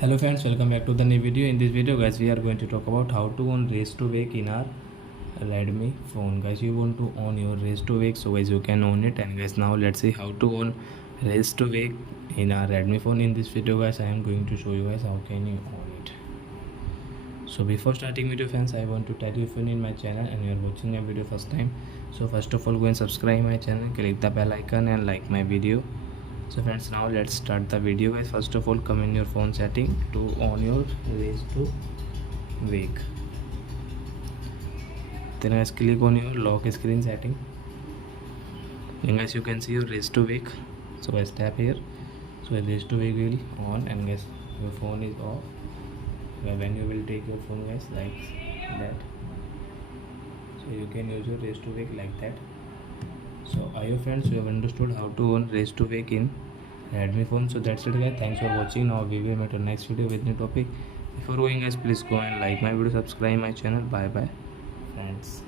Hello friends, welcome back to the new video. In this video guys, we are going to talk about how to on raise to wake in our Redmi phone. Guys, you want to on your raise to wake, so guys you can on it. And guys, now let's see how to on raise to wake in our Redmi phone. In this video guys, I am going to show you guys how can you on it. So before starting video friends, I want to tell you, if you're in my channel and you are watching a video first time, so first of all go and subscribe my channel, click the bell icon and like my video. So friends, now let's start the video guys. First of all, come in your phone setting to on your raise to wake. Then guys, click on your lock screen setting. Then guys, you can see your raise to wake. So guys, tap here. So raise to wake will on, and guys your phone is off. When you will take your phone guys, like that, so you can use your raise to wake like that. So I hope friends you have understood how to on raise to wake in Redmi phone. So that's it guys, thanks for watching. Now we will meet on next video with new topic. Before going guys, please go and like my video, subscribe my channel. Bye bye friends.